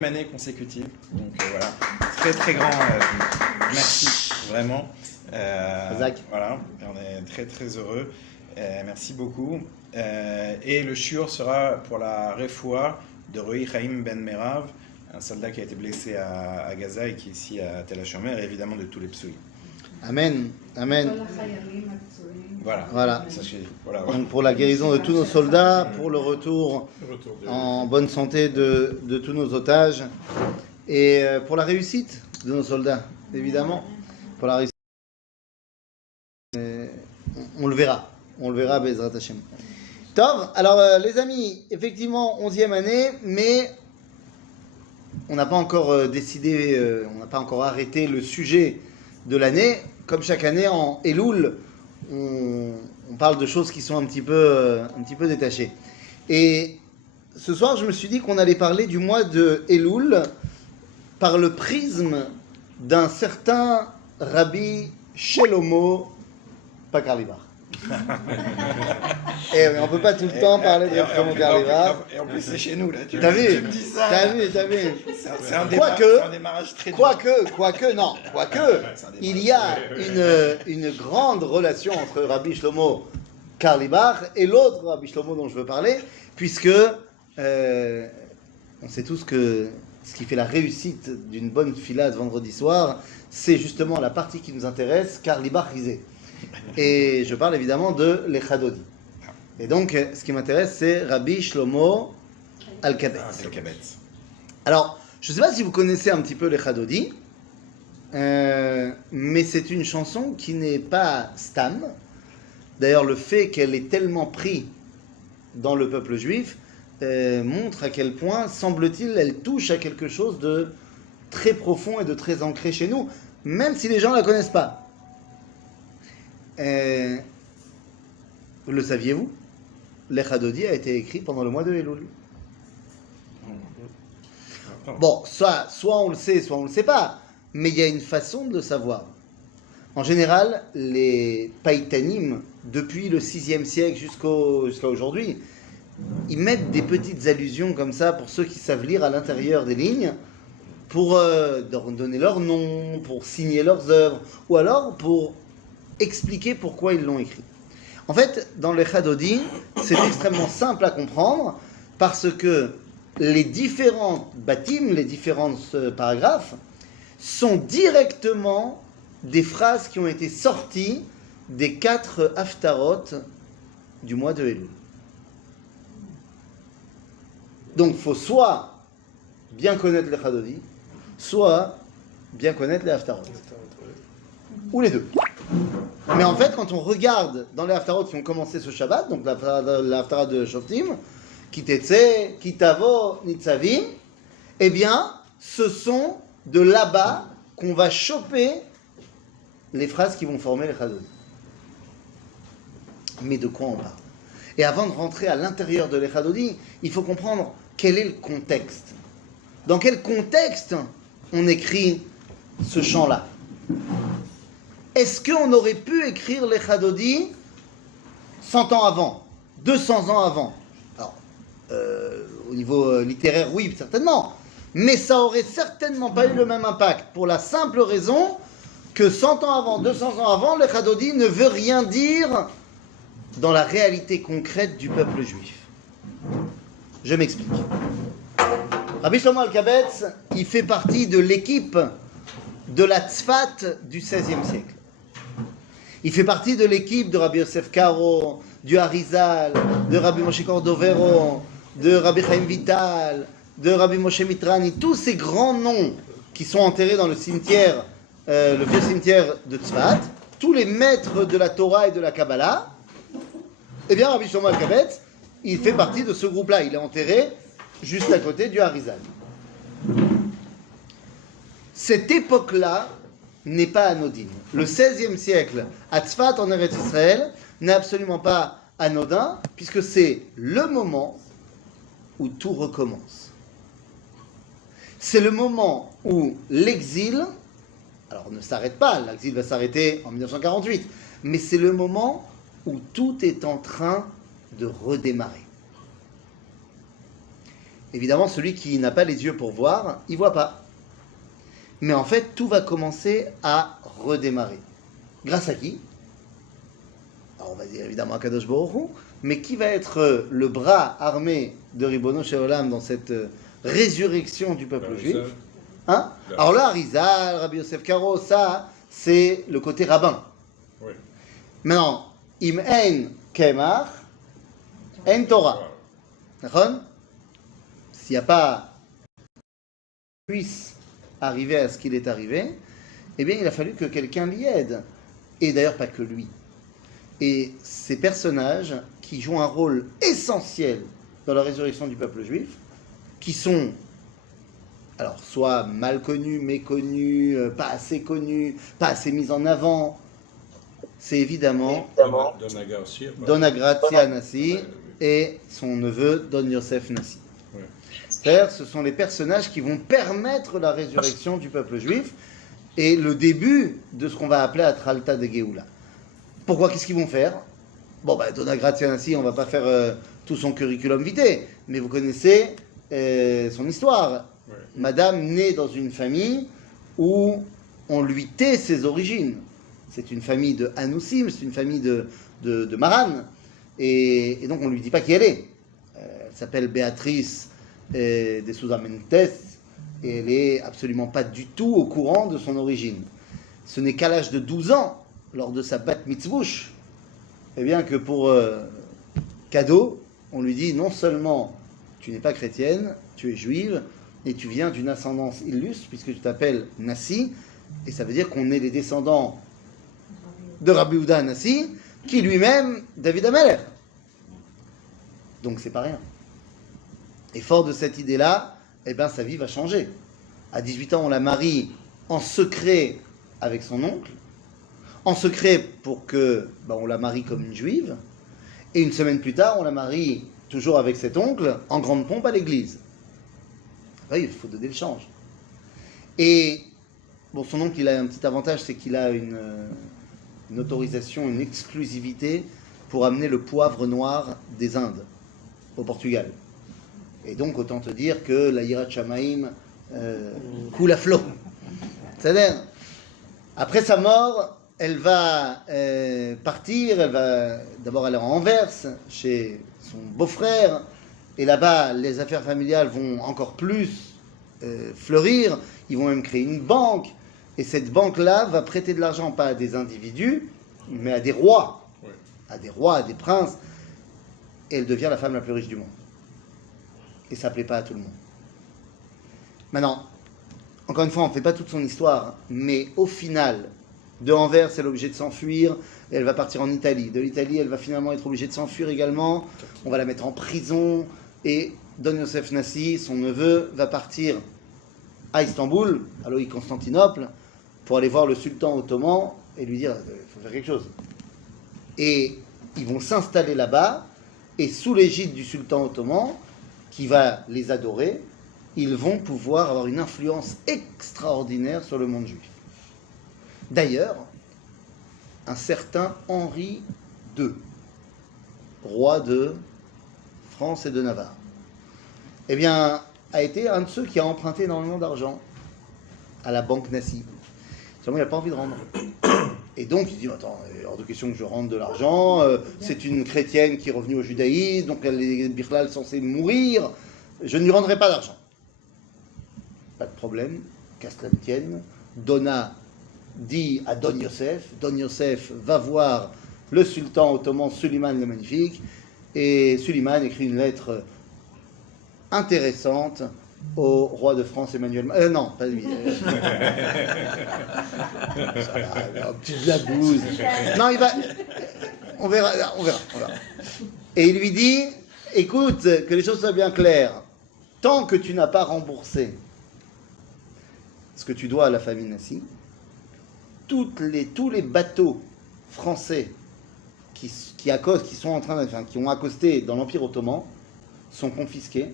Année consécutive, donc voilà, très très grand merci vraiment. Voilà, et on est très très heureux. Merci beaucoup. Et le shiur sera pour la refoua de Roy Chaim Ben Merav, un soldat qui a été blessé à Gaza et qui est ici à Tel HaShomer, et évidemment de tous les psouilles. Amen, amen. Voilà. Donc pour la guérison de tous nos soldats, pour le retour en bonne santé de tous nos otages, et pour la réussite de nos soldats, évidemment. Pour la réussite, on le verra, Bezrat Hashem. Tov, alors les amis, effectivement, 11e année, mais on n'a pas encore décidé, on n'a pas encore arrêté le sujet de l'année. Comme chaque année en Elul, on parle de choses qui sont un petit peu détachées. Et ce soir, je me suis dit qu'on allait parler du mois de Elul par le prisme d'un certain Rabbi Shelomo Karlibar. Et on peut pas tout le temps parler de Shlomo Karlibar. Et en plus, c'est chez nous là. T'as vu? Tu me dis ça. T'as vu? C'est un démarrage très dur. Quoique, il y a une grande relation entre Rabbi Shlomo Karlibar et l'autre Rabbi Shlomo dont je veux parler, puisque on sait tous que ce qui fait la réussite d'une bonne filade vendredi soir, c'est justement la partie qui nous intéresse, Karlibar Rizé. Et je parle évidemment de l'Echadodi. Et donc, ce qui m'intéresse, c'est Rabbi Shlomo Alkabetz. Alors, je ne sais pas si vous connaissez un petit peu l'Echadodi, mais c'est une chanson qui n'est pas stam. D'ailleurs, le fait qu'elle ait tellement pris dans le peuple juif montre à quel point, semble-t-il, elle touche à quelque chose de très profond et de très ancré chez nous, même si les gens ne la connaissent pas. Le saviez-vous? L'Echadodi a été écrit pendant le mois de Elul. Bon, soit on le sait, soit on ne le sait pas, mais il y a une façon de le savoir. En général, les païtanim, depuis le 6e siècle jusqu'à aujourd'hui, ils mettent des petites allusions comme ça pour ceux qui savent lire à l'intérieur des lignes, pour donner leur nom, pour signer leurs œuvres, ou alors pour expliquer pourquoi ils l'ont écrit. En fait, dans l'Echadodi, c'est extrêmement simple à comprendre parce que les différents bâtim, les différents paragraphes, sont directement des phrases qui ont été sorties des 4 haftarot du mois de Elul. Donc, il faut soit bien connaître l'Echadodi, soit bien connaître les haftarot. Ou les deux. Mais en fait, quand on regarde dans les haftarot qui ont commencé ce Shabbat, donc l'haftara de Shoftim, Kitetse, Kitavo, Nitzavim, eh bien, ce sont de là-bas qu'on va choper les phrases qui vont former les Chazon. Mais de quoi on parle? Et avant de rentrer à l'intérieur de l'Echadodi, il faut comprendre quel est le contexte. Dans quel contexte on écrit ce chant-là? Est-ce qu'on aurait pu écrire l'Echadodi 100 ans avant, 200 ans avant? Alors, au niveau littéraire, oui, certainement. Mais ça aurait certainement pas eu le même impact, pour la simple raison que 100 ans avant, 200 ans avant, l'Echadodi ne veut rien dire dans la réalité concrète du peuple juif. Je m'explique. Rabbi Shlomo Alkabetz, il fait partie de l'équipe de la Tzfat du XVIe siècle. Il fait partie de l'équipe de Rabbi Yosef Karo, du Harizal, de Rabbi Moshe Cordovero, de Rabbi Chaim Vital, de Rabbi Moshe Mitrani, tous ces grands noms qui sont enterrés dans le cimetière, le vieux cimetière de Tzfat, tous les maîtres de la Torah et de la Kabbalah. Eh bien, Rabbi Shlomo Alkabetz, il fait partie de ce groupe-là. Il est enterré juste à côté du Harizal. Cette époque-là n'est pas anodine. Le XVIe siècle, à Tzfat en Eretz Israël, n'est absolument pas anodin, puisque c'est le moment où tout recommence. C'est le moment où l'exil, alors ne s'arrête pas, l'exil va s'arrêter en 1948, mais c'est le moment où tout est en train de redémarrer. Évidemment, celui qui n'a pas les yeux pour voir, il ne voit pas. Mais en fait, tout va commencer à redémarrer. Grâce à qui? Alors, on va dire évidemment à Kadosh Baruch Hu, mais qui va être le bras armé de Ribono Shel Olam dans cette résurrection du peuple juif? Hein? Alors là, Arizal, Rabbi Yosef Karo, ça, c'est le côté rabbin. Oui. Maintenant, Im en kemach, en Torah. D'accord? S'il n'y a pas puisse arriver à ce qu'il est arrivé, eh bien, il a fallu que quelqu'un l'y aide. Et d'ailleurs, pas que lui. Et ces personnages qui jouent un rôle essentiel dans la résurrection du peuple juif, qui sont, alors, soit mal connus, méconnus, pas assez connus, pas assez mis en avant, c'est évidemment Don Agrazia Nassi et son neveu Don Yosef Nassi. C'est-à-dire, ce sont les personnages qui vont permettre la résurrection du peuple juif et le début de ce qu'on va appeler Atralta de Géoula. Pourquoi? Qu'est-ce qu'ils vont faire? Bon, Don Agrazia Nassi, on ne va pas faire tout son curriculum vitae, mais vous connaissez son histoire. Ouais. Madame née dans une famille où on lui tait ses origines. C'est une famille de Hanoussim, c'est une famille de Maran. Et donc on ne lui dit pas qui elle est. Elle s'appelle Béatrice de Souza Mentes et elle n'est absolument pas du tout au courant de son origine. Ce n'est qu'à l'âge de 12 ans, lors de sa bat mitzvouch, eh bien que pour cadeau, on lui dit non seulement tu n'es pas chrétienne, tu es juive, et tu viens d'une ascendance illustre, puisque tu t'appelles Nassi, et ça veut dire qu'on est les descendants de Rabbi Yehuda Nassi, qui lui-même, David Ameler. Donc c'est pas rien. Et fort de cette idée-là, eh ben, sa vie va changer. À 18 ans, on la marie en secret avec son oncle, en secret pour que on la marie comme une juive, et une semaine plus tard, on la marie toujours avec cet oncle, en grande pompe à l'église. Oui, il faut donner le change. Et bon, son oncle, il a un petit avantage, c'est qu'il a une autorisation, une exclusivité pour amener le poivre noir des Indes au Portugal. Et donc, autant te dire que la Yirat Shamaim coule à flot. C'est-à-dire, après sa mort, elle va partir, elle va d'abord aller en Anvers, chez son beau-frère, et là-bas, les affaires familiales vont encore plus fleurir, ils vont même créer une banque, et cette banque-là va prêter de l'argent, pas à des individus, mais à des rois, Oui. à des rois, à des princes, et elle devient la femme la plus riche du monde. Et ça ne plaît pas à tout le monde. Maintenant, encore une fois, on ne fait pas toute son histoire, mais au final, de Anvers, elle est obligée de s'enfuir, et elle va partir en Italie. De l'Italie, elle va finalement être obligée de s'enfuir également, on va la mettre en prison, et Don Yosef Nassi, son neveu, va partir à Istanbul, à Constantinople, pour aller voir le sultan ottoman et lui dire il faut faire quelque chose. Et ils vont s'installer là-bas, et sous l'égide du sultan ottoman, qui va les adorer, ils vont pouvoir avoir une influence extraordinaire sur le monde juif. D'ailleurs, un certain Henri II, roi de France et de Navarre, eh bien, a été un de ceux qui a emprunté énormément d'argent à la banque Nassi. Seulement, il n'a pas envie de rendre. Et donc, il dit, attends, il est hors de question que je rende de l'argent, c'est une chrétienne qui est revenue au judaïsme, donc elle est Birlal censée mourir, je ne lui rendrai pas d'argent. Pas de problème, qu'à cela ne tienne, Donna dit à Don Yosef va voir le sultan ottoman Suleiman le Magnifique, et Suleiman écrit une lettre intéressante au roi de France Emmanuel non, pas lui. Un petit blabouze. Non, il va. On verra. Et il lui dit écoute, que les choses soient bien claires. Tant que tu n'as pas remboursé ce que tu dois à la famille Nassi, tous les bateaux français qui ont accosté dans l'Empire ottoman sont confisqués.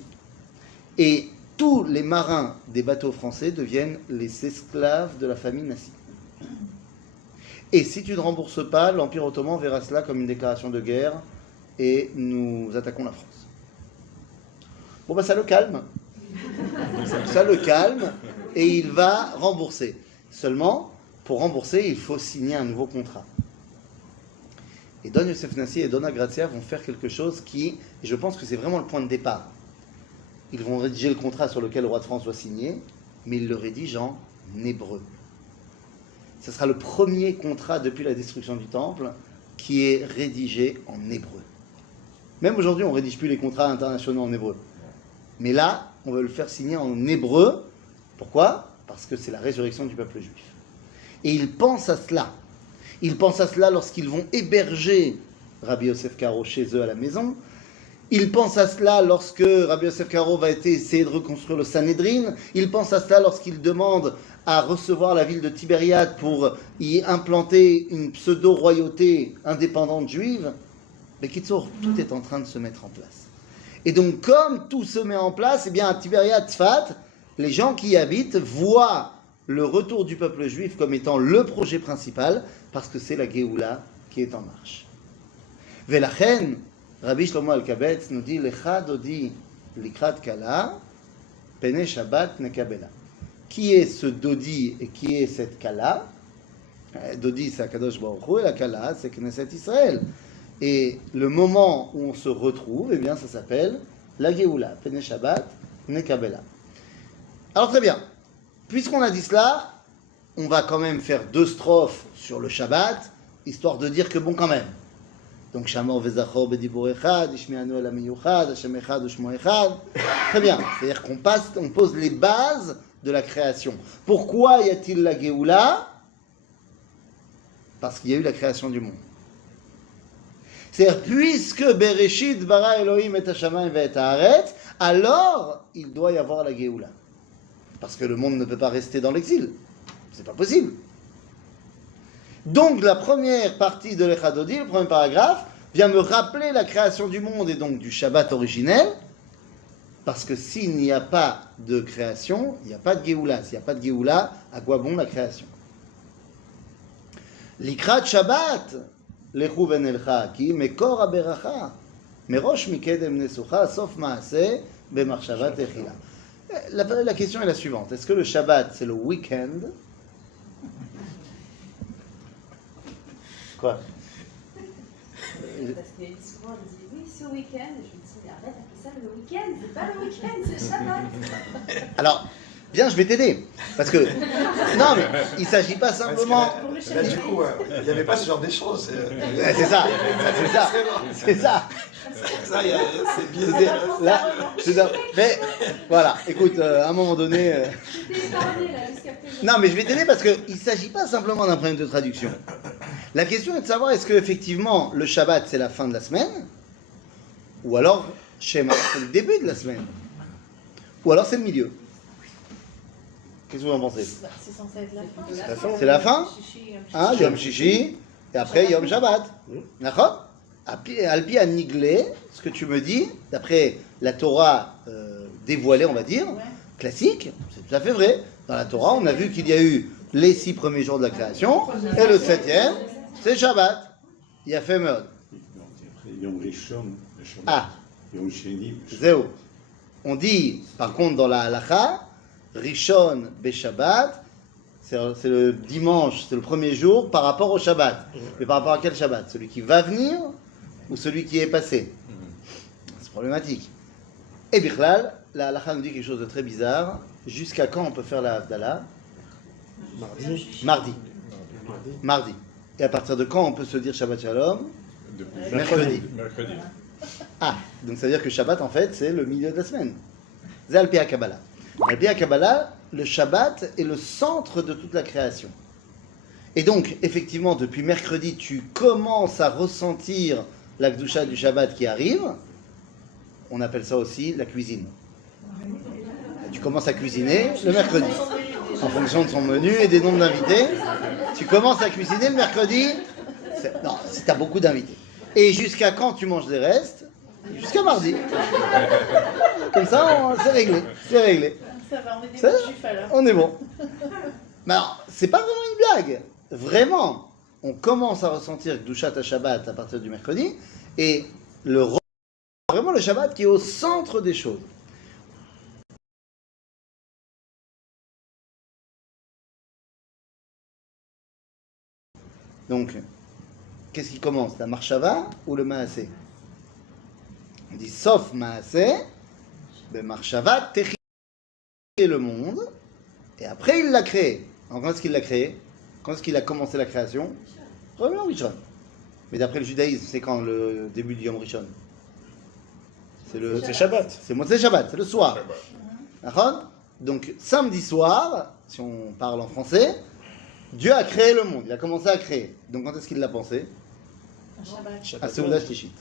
Et tous les marins des bateaux français deviennent les esclaves de la famille Nassi. Et si tu ne rembourses pas, l'Empire ottoman verra cela comme une déclaration de guerre et nous attaquons la France. Bon, ça le calme. Ça le calme et il va rembourser. Seulement, pour rembourser, il faut signer un nouveau contrat. Et Don Yosef Nassi et Donna Grazia vont faire quelque chose qui, et je pense que c'est vraiment le point de départ. Ils vont rédiger le contrat sur lequel le roi de France doit signer, mais ils le rédigent en hébreu. Ce sera le premier contrat depuis la destruction du temple qui est rédigé en hébreu. Même aujourd'hui, on ne rédige plus les contrats internationaux en hébreu. Mais là, on veut le faire signer en hébreu. Pourquoi ? Parce que c'est la résurrection du peuple juif. Et ils pensent à cela. Ils pensent à cela lorsqu'ils vont héberger Rabbi Yosef Karo chez eux à la maison. Ils pensent à cela lorsque Rabbi Yosef Karo va essayer de reconstruire le Sanhédrin. Ils pensent à cela lorsqu'ils demandent à recevoir la ville de Tibériade pour y implanter une pseudo-royauté indépendante juive. Mais Kitsour, tout est en train de se mettre en place. Et donc, comme tout se met en place, eh bien, à Tibériade Tzfat, les gens qui y habitent voient le retour du peuple juif comme étant le projet principal, parce que c'est la Géoula qui est en marche. Velachen, Rabbi Shlomo Alkabetz nous dit Lecha dodi likrat kala, pene Shabbat nekabela. Qui est ce dodi et qui est cette kala? Dodi, c'est Akadosh Baruch Hu, et la kala, c'est Knesset Israël. Et le moment où on se retrouve, eh bien, ça s'appelle la Géoula, pene Shabbat nekabela. Alors très bien. Puisqu'on a dit cela, on va quand même faire 2 strophes sur le Shabbat, histoire de dire que bon quand même. Donc, Shamor vezachor bedibur echad, ishmianu el amiyuchad, Hashem echad ushmo echad. Très bien. C'est-à-dire qu'on pose les bases de la création. Pourquoi y a-t-il la Géoula ? Parce qu'il y a eu la création du monde. C'est-à-dire, puisque Bereshit bara Elohim et hashamayim ve et haaretz, alors il doit y avoir la Géoula. Parce que le monde ne peut pas rester dans l'exil. C'est pas possible. Donc la première partie de l'Echa Dodi, le premier paragraphe, vient me rappeler la création du monde et donc du Shabbat originel. Parce que s'il n'y a pas de création, il n'y a pas de Géoula. S'il n'y a pas de Géoula, à quoi bon la création ? Likrat Shabbat, lechu venelcha, ki mekor haberacha, merosh mikedem nesucha, sof maaseh, bemachshavat echila. La question est la suivante. Est-ce que le Shabbat, c'est le week-end ? Quoi ? Parce que souvent, on dit, oui, ce week-end. Et je me dis, mais arrête d'appeler ça le week-end. C'est pas le week-end, c'est le Shabbat. Alors, bien, je vais t'aider. Parce que, non, mais il ne s'agit pas simplement... Là, du coup, il n'y avait pas ce genre d'échange. C'est ça. C'est ça. C'est biaisé. Là, c'est ça. Mais, voilà, écoute, à un moment donné... C'était épargné, là, jusqu'à présent. Non, mais je vais t'aider parce qu'il ne s'agit pas simplement d'un problème de traduction. La question est de savoir est-ce que effectivement le Shabbat c'est la fin de la semaine, ou alors Shema c'est le début de la semaine, ou alors c'est le milieu. Qu'est-ce que vous en pensez ? C'est censé être la fin. C'est la fin, hein, Yom Shishi, et après Yom Shabbat. D'accord ? Alpi à Niglé, ce que tu me dis, d'après la Torah dévoilée, on va dire, classique, c'est tout à fait vrai. Dans la Torah, on a vu qu'il y a eu les 6 premiers jours de la création, et le 7e, c'est Shabbat. Il y a fait meurtre. Yom Rishon, le Shabbat. Ah, Yom Sheni, le Zéo. On dit, par contre, dans la Halacha, Rishon Beshabbat, c'est le dimanche, c'est le premier jour par rapport au Shabbat. Mais par rapport à quel Shabbat ? Celui qui va venir ou celui qui est passé ? C'est problématique. Et Bichlal, la Halacha nous dit quelque chose de très bizarre. Jusqu'à quand on peut faire la Havdalah ? Mardi. Et à partir de quand on peut se dire Shabbat Shalom ? Depuis Mercredi. Ah, donc ça veut dire que Shabbat, en fait, c'est le milieu de la semaine. C'est Al-Pi HaKabbalah. Al-Pi HaKabbalah, le Shabbat est le centre de toute la création. Et donc, effectivement, depuis mercredi, tu commences à ressentir la Kedusha du Shabbat qui arrive. On appelle ça aussi la cuisine. Tu commences à cuisiner le mercredi. En fonction de son menu et des nombres d'invités. Tu commences à cuisiner le mercredi. Non, si tu as beaucoup d'invités. Et jusqu'à quand tu manges des restes ? Jusqu'à mardi. Comme ça, c'est réglé. C'est réglé. Ça va, on est des Ça, bons juifs alors. on est bon. Mais alors, c'est pas vraiment une blague. Vraiment, on commence à ressentir Kedushat Shabbat à partir du mercredi. Et vraiment le Shabbat qui est au centre des choses. Donc, qu'est-ce qui commence, la marshava ou le maasé? On dit sauf maasé, ben marshava techie le monde, et après il l'a créé. Alors, quand est-ce qu'il l'a créé? Quand est-ce qu'il a commencé la création? Premier Rishon. Mais d'après le judaïsme, c'est quand le début du Yom Rishon? C'est Shabbat. C'est Motzei Shabbat, c'est le soir. D'accord? Donc samedi soir, si on parle en français, Dieu a créé le monde, il a commencé à créer. Donc quand est-ce qu'il l'a pensé? À Seudah Shlishit.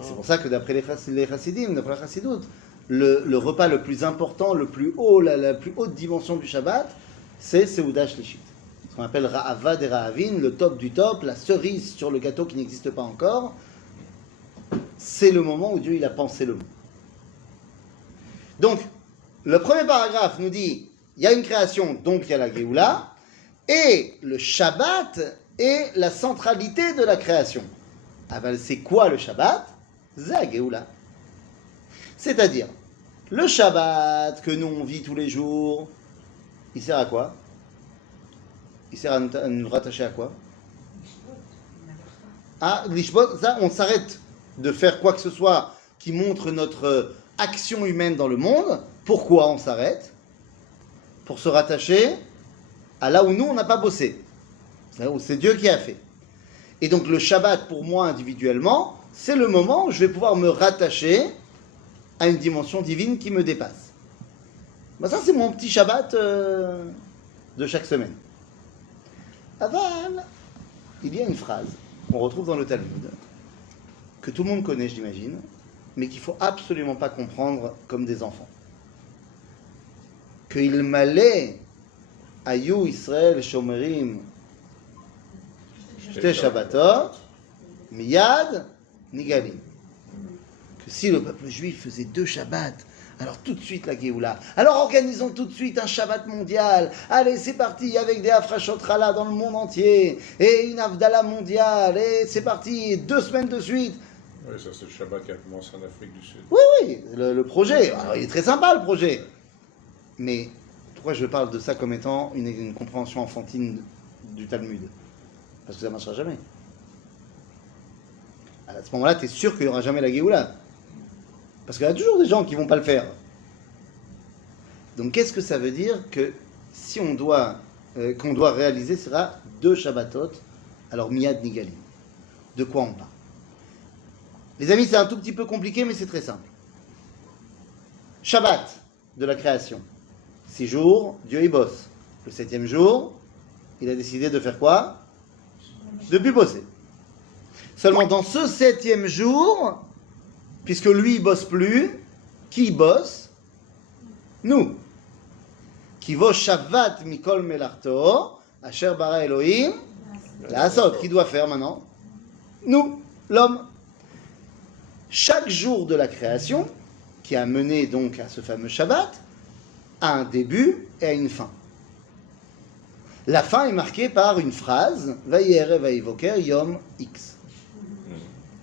C'est pour ça que d'après les Chassidim, d'après la Chassidoute, le repas le plus important, le plus haut, la plus haute dimension du Shabbat, c'est Seudah Shlishit. Ce qu'on appelle Ra'ava des Ra'avin, le top du top, la cerise sur le gâteau qui n'existe pas encore. C'est le moment où Dieu il a pensé le monde. Donc, le premier paragraphe nous dit, il y a une création, donc il y a la Géoula, et le Shabbat est la centralité de la création. Ah ben, c'est quoi le Shabbat? C'est la Géoula. C'est-à-dire, le Shabbat que nous on vit tous les jours, il sert à quoi? Il sert à nous rattacher à quoi? Ah, l'ishbot, ça, on s'arrête de faire quoi que ce soit qui montre notre action humaine dans le monde. Pourquoi on s'arrête? Pour se rattacher à là où nous, on n'a pas bossé. C'est Dieu qui a fait. Et donc le Shabbat, pour moi individuellement, c'est le moment où je vais pouvoir me rattacher à une dimension divine qui me dépasse. Ben ça, c'est mon petit Shabbat de chaque semaine. Aval, il y a une phrase qu'on retrouve dans le Talmud, que tout le monde connaît, j'imagine, mais qu'il ne faut absolument pas comprendre comme des enfants. Qu'il m'allait Ayu Israël Shomerim Shte Shabbatot Miyad Nigalim. Que si le peuple juif faisait 2 Shabbats, alors tout de suite la Géoula. Alors organisons tout de suite un Shabbat mondial. Allez, c'est parti avec des Afrashot Chala dans le monde entier. Et une Avdala mondiale. Et c'est parti, 2 semaines de suite. Oui, ça c'est le Shabbat qui a commencé en Afrique du Sud. Oui, le projet. Alors, il est très sympa le projet. Mais pourquoi je parle de ça comme étant une compréhension enfantine du Talmud? Parce que ça ne marchera jamais. À ce moment-là, tu es sûr qu'il n'y aura jamais la Géoula. Parce qu'il y a toujours des gens qui ne vont pas le faire. Donc qu'est-ce que ça veut dire que si on doit, qu'on doit réaliser, ce sera 2 Shabbatot, alors Miyad Nigalim. De quoi on parle? Les amis, c'est un tout petit peu compliqué, mais c'est très simple. Shabbat de la création. 6 jours, Dieu y bosse. Le 7e jour, il a décidé de faire quoi? De plus bosser. Seulement dans ce 7e jour, puisque lui il bosse plus, qui bosse? Nous. Qui vaut Shabbat mikol melarto, asher bara Elohim, la asot. Qui doit faire maintenant? Nous, l'homme. Chaque jour de la création, qui a mené donc à ce fameux Shabbat, a un début et a une fin. La fin est marquée par une phrase, Vayere vayivoker yom X.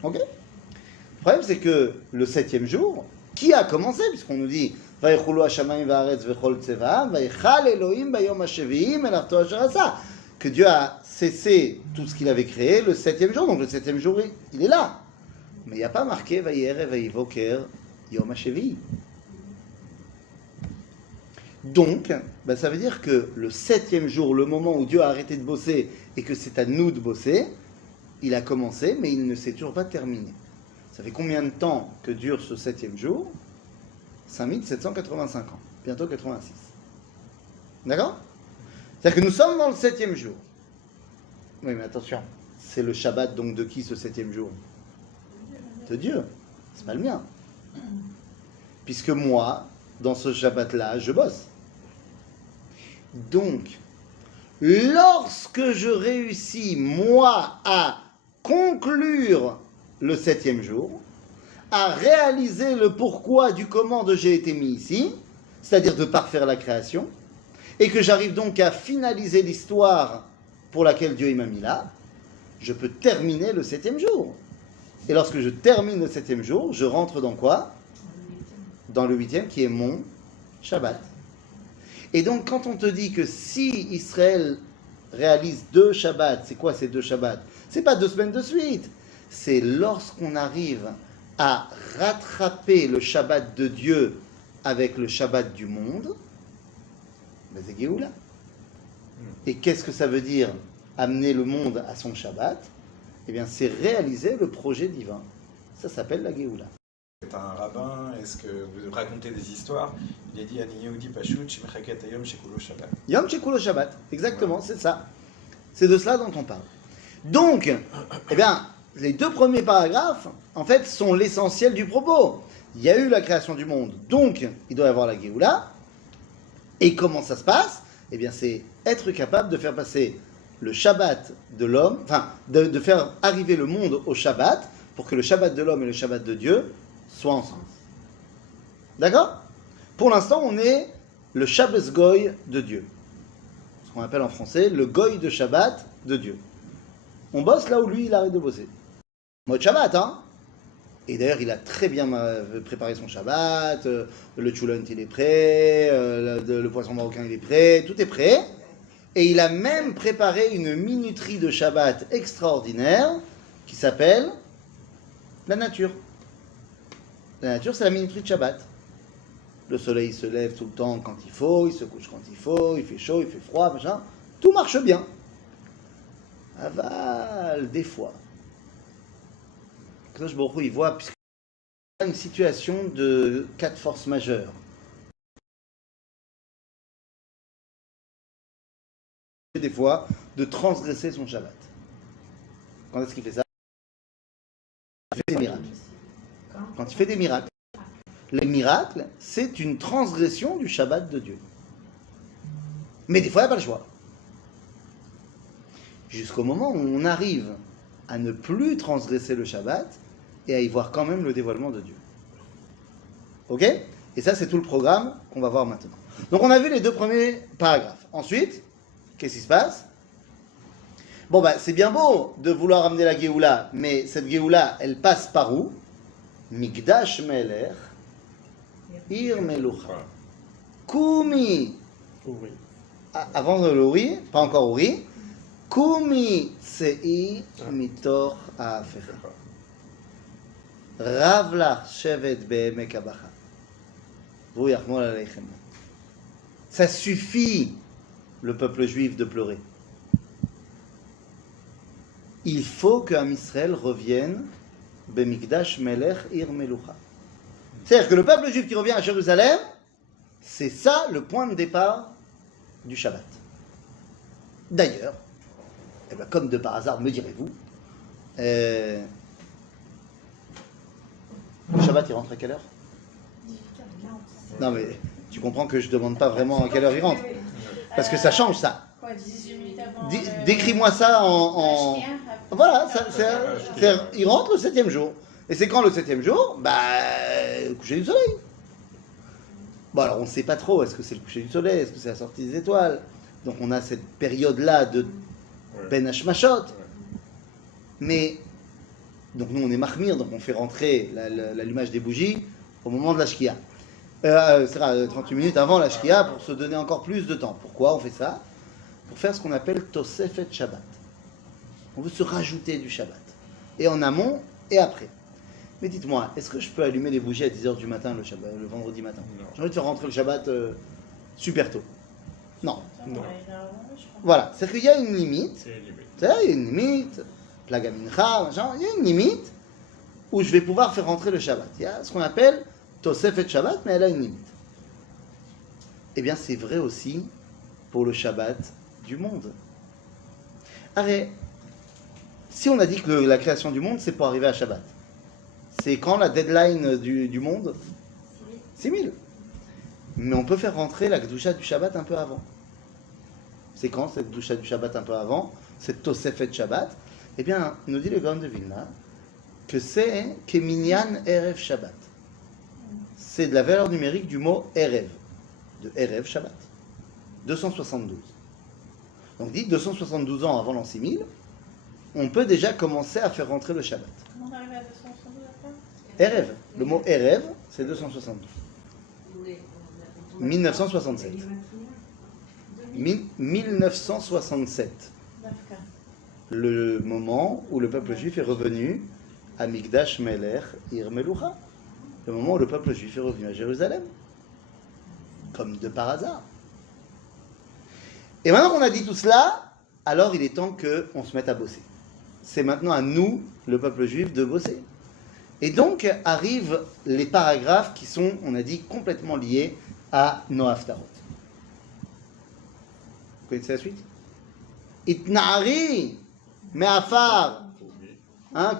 Ok? Le problème, c'est que le 7e jour, qui a commencé, puisqu'on nous dit Vayichulu hashamayim va'aretz vechol tzevaam, vayichal Elohim bayom hashevi'im elarto asher asa. Que Dieu a cessé tout ce qu'il avait créé le 7e jour. Donc le 7e jour, il est là. Mais il n'y a pas marqué Vayere vayivoker yom hashevi'im. Donc, ben ça veut dire que le 7e jour, le moment où Dieu a arrêté de bosser et que c'est à nous de bosser, il a commencé, mais il ne s'est toujours pas terminé. Ça fait combien de temps que dure ce 7e jour? 5785 ans, bientôt 86. D'accord? C'est-à-dire que nous sommes dans le 7e jour. Oui, mais attention, c'est le Shabbat donc de qui ce 7e jour? De Dieu. C'est pas le mien. Puisque moi, dans ce Shabbat-là, je bosse. Donc, lorsque je réussis, moi, à conclure le 7e jour, à réaliser le pourquoi du comment de j'ai été mis ici, c'est-à-dire de parfaire la création, et que j'arrive donc à finaliser l'histoire pour laquelle Dieu m'a mis là, je peux terminer le 7e jour. Et lorsque je termine le 7e jour, je rentre dans quoi? Dans le 8e qui est mon Shabbat. Et donc quand on te dit que si Israël réalise 2 Shabbats, c'est quoi ces 2 Shabbats? C'est pas 2 semaines de suite. C'est lorsqu'on arrive à rattraper le Shabbat de Dieu avec le Shabbat du monde, ben c'est Géoula. Et qu'est-ce que ça veut dire amener le monde à son Shabbat? Eh bien, c'est réaliser le projet divin. Ça s'appelle la Géoula. C'est un rabbin, est-ce que vous racontez des histoires? Il a dit Ani Yehudi Pashut, Shemchaket Hayom Shekulo Shabbat. Yom Shekulo Shabbat, exactement, c'est ça. C'est de cela dont on parle. Donc, eh bien, les 2 premiers paragraphes, en fait, sont l'essentiel du propos. Il y a eu la création du monde, donc il doit y avoir la Géoula. Et comment ça se passe? Eh bien, c'est être capable de faire passer le Shabbat de l'homme, enfin, de faire arriver le monde au Shabbat, pour que le Shabbat de l'homme et le Shabbat de Dieu soient ensemble. D'accord? Pour l'instant, on est le Shabbos Goy de Dieu. Ce qu'on appelle en français le Goy de Shabbat de Dieu. On bosse là où lui, il arrête de bosser. Mode Shabbat, hein? Et d'ailleurs, il a très bien préparé son Shabbat, le tchoulant, il est prêt, le poisson marocain, il est prêt, tout est prêt. Et il a même préparé une minuterie de Shabbat extraordinaire qui s'appelle la nature. La nature, c'est la minuterie de Shabbat. Le soleil se lève tout le temps quand il faut, il se couche quand il faut, il fait chaud, il fait froid, machin. Tout marche bien. Aval, des fois. Kadosh Baruch Hu, il voit une situation de cas de force majeure. Des fois, de transgresser son Shabbat. Quand est-ce qu'il fait ça? Il fait des miracles. Quand il fait des miracles. Les miracles, c'est une transgression du Shabbat de Dieu. Mais des fois, il n'y a pas le choix. Jusqu'au moment où on arrive à ne plus transgresser le Shabbat et à y voir quand même le dévoilement de Dieu. Ok? Et ça, c'est tout le programme qu'on va voir maintenant. Donc, on a vu les 2 premiers paragraphes. Ensuite, qu'est-ce qui se passe? Bon, bah, c'est bien beau de vouloir amener la Géoula, mais cette Géoula, elle passe par où? Mikdash Melech, Ir Melucha. Kumi. Avant de l'Uri, pas encore Uri. Kumi Tsei Mitor Ha'afecha. Rav lach shevet be'emek habacha. V'hu yachmol aleichem. Ça suffit, le peuple juif, de pleurer. Il faut qu'Am Israël revienne Bemikdash Melech Ir Melucha. C'est-à-dire que le peuple juif qui revient à Jérusalem, c'est ça le point de départ du Shabbat. D'ailleurs, eh bien, comme de par hasard, me direz-vous, le Shabbat il rentre à quelle heure? Non mais tu comprends que je ne demande pas vraiment à quelle heure il rentre. Parce que ça change ça. Quoi, 18 minutes avant Décris-moi ça en... Voilà, il rentre le 7e jour. Et c'est quand le 7e jour? Bah, le coucher du soleil. Bon, alors on ne sait pas trop, est-ce que c'est le coucher du soleil, est-ce que c'est la sortie des étoiles? Donc on a cette période-là de Ben Hashmashot. Mais, donc nous on est Mahmir, donc on fait rentrer l'allumage des bougies au moment de la Shkia. Ce sera 38 minutes avant la Shkia pour se donner encore plus de temps. Pourquoi on fait ça? Pour faire ce qu'on appelle Tosefet Shabbat. On veut se rajouter du Shabbat. Et en amont et après. Mais dites-moi, est-ce que je peux allumer les bougies à 10h du matin le vendredi matin? J'ai envie de faire rentrer le Shabbat super tôt. Non. Voilà, c'est qu'il y a une limite. Il y a une limite. Plaga Mincha, machin. Il y a une limite où je vais pouvoir faire rentrer le Shabbat. Il y a ce qu'on appelle Tosefet Shabbat, mais elle a une limite. Eh bien, c'est vrai aussi pour le Shabbat du monde. Arrête. Si on a dit que la création du monde, c'est pour arriver à Shabbat. C'est quand la deadline du monde? 6000. Mais on peut faire rentrer la Kedusha du Shabbat un peu avant. C'est quand cette Kedusha du Shabbat un peu avant? Cette Tosefet Shabbat? Eh bien, nous dit le Gaon de Vilna que c'est Keminyan Erev Shabbat. C'est de la valeur numérique du mot Erev, de Erev Shabbat. 272. Donc dit 272 ans avant l'an 6000, on peut déjà commencer à faire rentrer le Shabbat. Comment on arrive à 272 après? Erev. Le mot Erev, c'est 272. 1967. 1967. Le moment où le peuple juif est revenu à Mikdash Melech Ir Melucha. Le moment où le peuple juif est revenu à Jérusalem. Comme de par hasard. Et maintenant qu'on a dit tout cela, alors il est temps qu'on se mette à bosser. C'est maintenant à nous, le peuple juif, de bosser. Et donc arrivent les paragraphes qui sont, on a dit, complètement liés à nos haftarot. Vous connaissez la suite? Itna'ari me'afar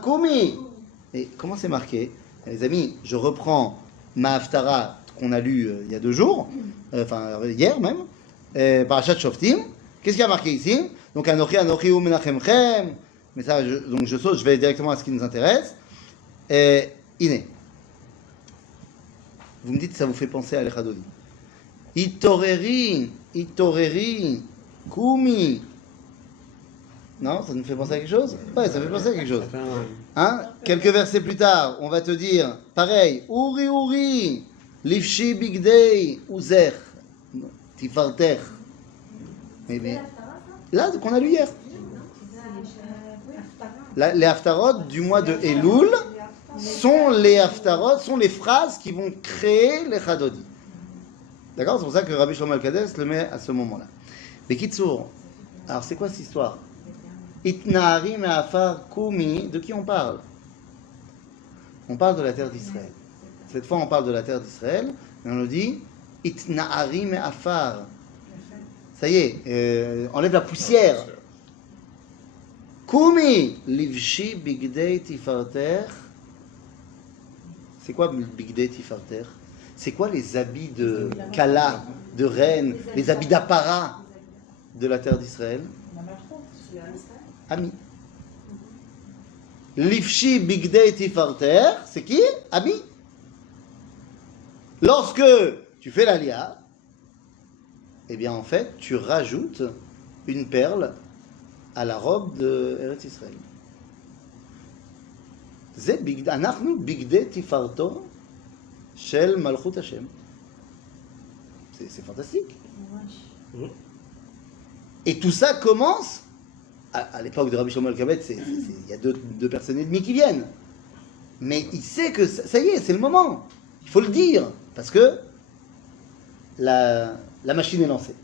kumi. Et comment c'est marqué? Les amis, je reprends ma haftara qu'on a lu il y a 2 jours, enfin hier même, Parashat Shoftim. Qu'est-ce qu'il y a marqué ici? Donc Anochi u menachemchem. Mais ça, donc je saute, je vais directement à ce qui nous intéresse. Iné. Vous me dites, ça vous fait penser à l'Echadodi. Itoreri, kumi. Non, ça nous fait penser à quelque chose? Ouais, ça fait penser à quelque chose. Hein? Quelques versets plus tard, on va te dire, pareil, Uri, Lifshi Bigdei, Uzer, Tifarter. Mais là, qu'on a lu hier. Les haftarot du mois de Elul sont les haftarot, sont les phrases qui vont créer les chadodi. D'accord? C'est pour ça que Rabbi Shlomo Al-Kades le met à ce moment-là. Mais Kitsour, alors c'est quoi cette histoire? Itna'ari me'afar kumi, de qui on parle? On parle de la terre d'Israël. Cette fois, on parle de la terre d'Israël, et on nous dit Itna'ari me'afar. Ça y est, enlève la poussière. Kumi, livshi bigdei tifarter. C'est quoi bigdei tifarter? C'est quoi les habits de Kala, de reine, les habits d'apparat de la terre d'Israël? Ami. Livshi bigdei tifarter, c'est qui? Ami. Lorsque tu fais l'aliyah, eh bien en fait, tu rajoutes une perle à la robe de Eretz Israël. C'est Anachnu bigdei tifarto shel malchut Hashem. C'est fantastique. Et tout ça commence à l'époque de Rabbi Shlomo Al-Kades. Il y a deux personnes et demie qui viennent. Mais il sait que ça y est, c'est le moment. Il faut le dire parce que la machine est lancée.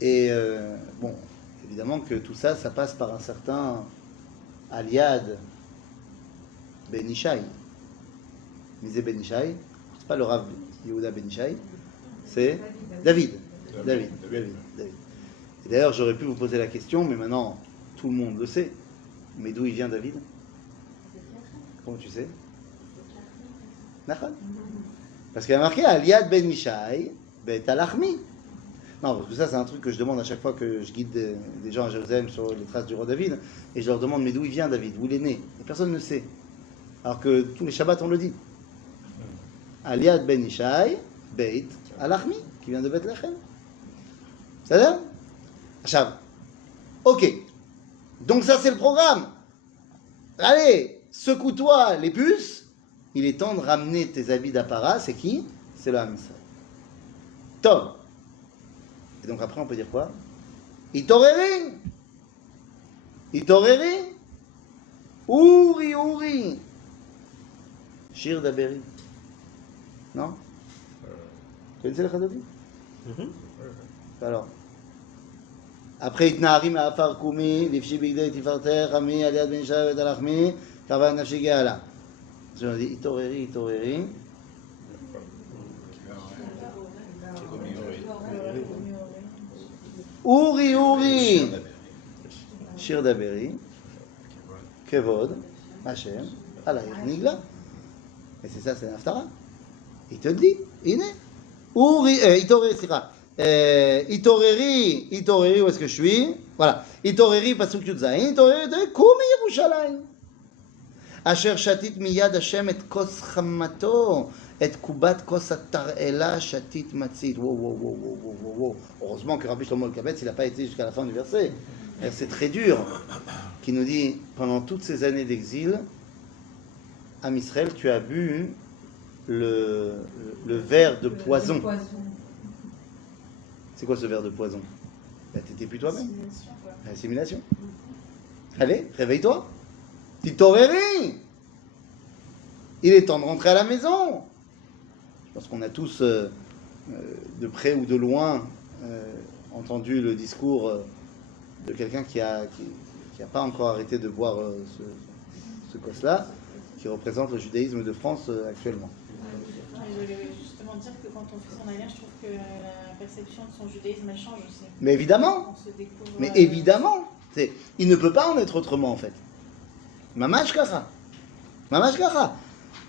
Et bon, évidemment que tout ça, ça passe par un certain Aliad Ben Ishai. Misé Ben Ishai, c'est pas le Rav Yehuda Ben Ishai, c'est David. Et d'ailleurs, j'aurais pu vous poser la question, mais maintenant, tout le monde le sait. Mais d'où il vient David? Comment tu sais? Parce qu'il y a marqué Aliad Ben Ishai, Bet Alachmi. Non, parce que ça, c'est un truc que je demande à chaque fois que je guide des gens à Jérusalem sur les traces du roi David. Et je leur demande, mais d'où il vient David? Où il est né? Et personne ne sait. Alors que tous les Shabbats, on le dit. Aliad Ben Ishai, Beit Alachmi, qui vient de Bethléem. Ça va? Achav. Ok. Donc ça, c'est le programme. Allez, secoue-toi les puces. Il est temps de ramener tes habits d'apparat. C'est qui? C'est le Ham Israël. Tom. Et donc après, on peut dire quoi? Itoreri. Uri. Shir Daberi. Non? Vous connaissez le Chadodi? Alors. Après, Itna'ari me'afar kumi, Lifshi bigdei tifarter, Ami, Aliad ben Ishai, Bet Alachmi, Kava nafshi ge'ala. Je me dis, Itoreri. Uri. Shir Daberi. Kevod. Hashem. Alayh Nigla. Et c'est ça, c'est l'Haftara. Il te dit, Iné. Itoreri, Itoreri, où est-ce que je suis? Voilà. Itoreri, Pasuk Yudzaïn. Itoreri de Kumi Yerushalayim. Asher shatit miyad Hashem et kos chamato. Et kubat kos atar'ela shatit matzit. Wow. Heureusement que Rabbi Shlomo Al-Kades, il n'a pas été jusqu'à la fin du verset. C'est très dur. Qui nous dit, pendant toutes ces années d'exil, Am Israël, tu as bu le ver de poison. C'est quoi ce ver de poison? Bah, t'étais plus toi-même. L'assimilation. Allez, réveille-toi. Titoreri. Il est temps de rentrer à la maison. Je pense qu'on a tous, de près ou de loin, entendu le discours de quelqu'un qui a pas encore arrêté de boire ce cos-là, qui représente le judaïsme de France actuellement. Je voulais justement dire que quand on fait son alliance, je trouve que la perception de son judaïsme elle change aussi. Mais évidemment, On se découvre, mais évidemment, il ne peut pas en être autrement en fait. Mamash kacha. Mamash kacha.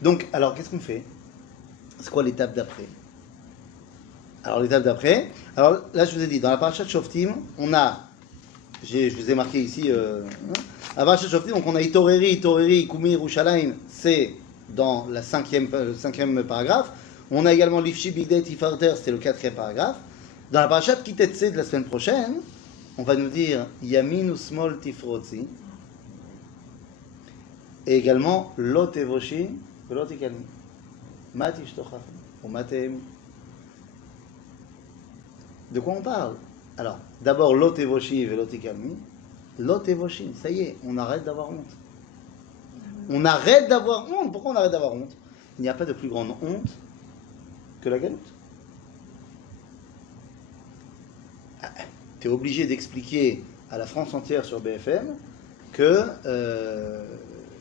Donc, alors qu'est-ce qu'on fait? C'est quoi l'étape d'après? Alors l'étape d'après, alors là je vous ai dit, dans la parashat Shoftim, on a, je vous ai marqué ici, la parashat Shoftim, donc on a Itoreri, Kumi, Yerushalayim, c'est dans le cinquième paragraphe. On a également Lifshi, Bigdei, Tifarter, c'était le 4e paragraphe. Dans la parashat Kitetse de la semaine prochaine, on va nous dire Yamin ou Smol Tifrotzi, et également Lot Evoshi, Lot Ikalmi, Mat Ishtochach, ou Matem. De quoi on parle? Alors, d'abord Lot Evoshi et Lot Ikalmi. Lot Evoshi, ça y est, on arrête d'avoir honte. On arrête d'avoir honte. Pourquoi on arrête d'avoir honte? Il n'y a pas de plus grande honte que la galoute. Tu es obligé d'expliquer à la France entière sur BFM que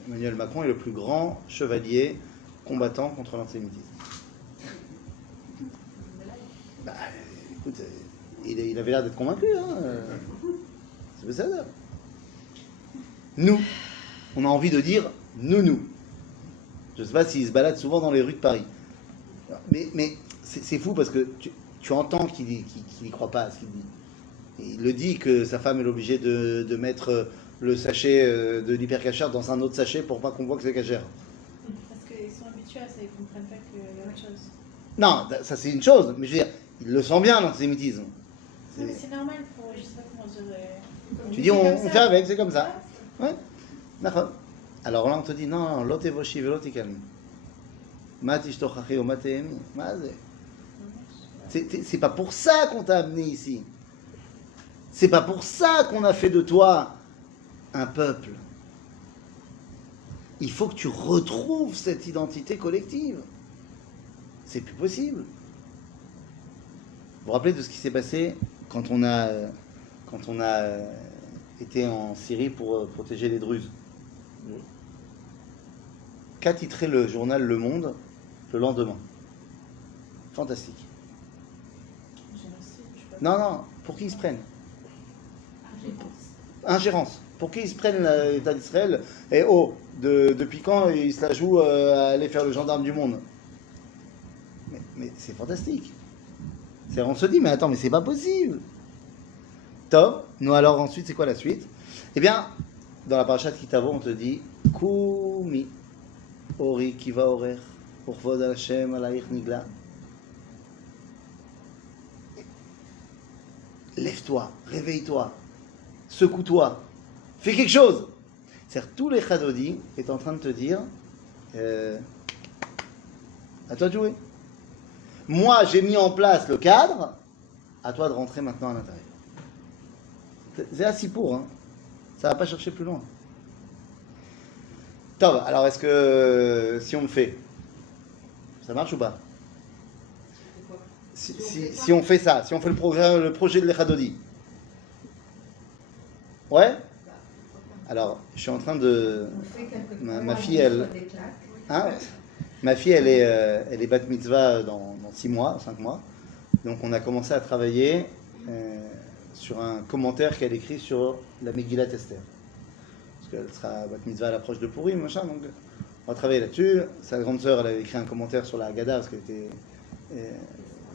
Emmanuel Macron est le plus grand chevalier combattant contre l'antisémitisme. Bah, écoute, il avait l'air d'être convaincu. Hein. C'est ça. Nous, on a envie de dire nous. Je ne sais pas s'il se balade souvent dans les rues de Paris. Mais c'est fou parce que tu entends qu'il n'y croit pas à ce qu'il dit. Et il le dit que sa femme est obligée de mettre le sachet de l'hypercachère dans un autre sachet pour pas qu'on voit que c'est cachère. Parce qu'ils sont habitués à ça, ils ne comprennent pas qu'il y a autre chose. Non, ça c'est une chose, mais je veux dire, il le sent bien l'antisémitisme. Non, mais c'est normal pour, je sais pas comment dire. Tu dis on fait avec, c'est comme ça. Ouais, d'accord. Alors là on te dit non, l'autre évochi, l'autre calme. C'est pas pour ça qu'on t'a amené ici. C'est pas pour ça qu'on a fait de toi un peuple. Il faut que tu retrouves cette identité collective. C'est plus possible. Vous vous rappelez de ce qui s'est passé quand on a été en Syrie pour protéger les Druzes? Qu'a titré le journal Le Monde le lendemain? Fantastique. Non, pour qui ils se prennent? Ingérence. Pour qui ils se prennent l'État d'Israël? Et depuis quand ils se la jouent à aller faire le gendarme du monde? Mais c'est fantastique. On se dit, mais attends, mais c'est pas possible. Top. Nous alors ensuite, c'est quoi la suite? Eh bien, dans la parashat Kitavo, on te dit Kumi Ori Kiva Orer Urvod al Hashem Alaich Nigla. Lève-toi, réveille-toi, secoue-toi, fais quelque chose. C'est-à-dire, tous les Chadodi est en train de te dire à toi de jouer. Moi, j'ai mis en place le cadre, à toi de rentrer maintenant à l'intérieur. C'est assez pour, hein. Ça va pas chercher plus loin. Top, alors est-ce que si on le fait, ça marche ou pas? Si on fait ça, si on fait le projet de l'Echadodi. Ouais? Alors, je suis en train de... Ma fille, elle... Hein? Ma fille, elle est bat mitzvah dans 6 mois, 5 mois. Donc, on a commencé à travailler sur un commentaire qu'elle écrit sur la Megillat Esther. Parce qu'elle sera bat mitzvah à l'approche de Purim, machin. Donc, on va travailler là-dessus. Sa grande sœur, elle avait écrit un commentaire sur la Haggadah, parce qu'elle était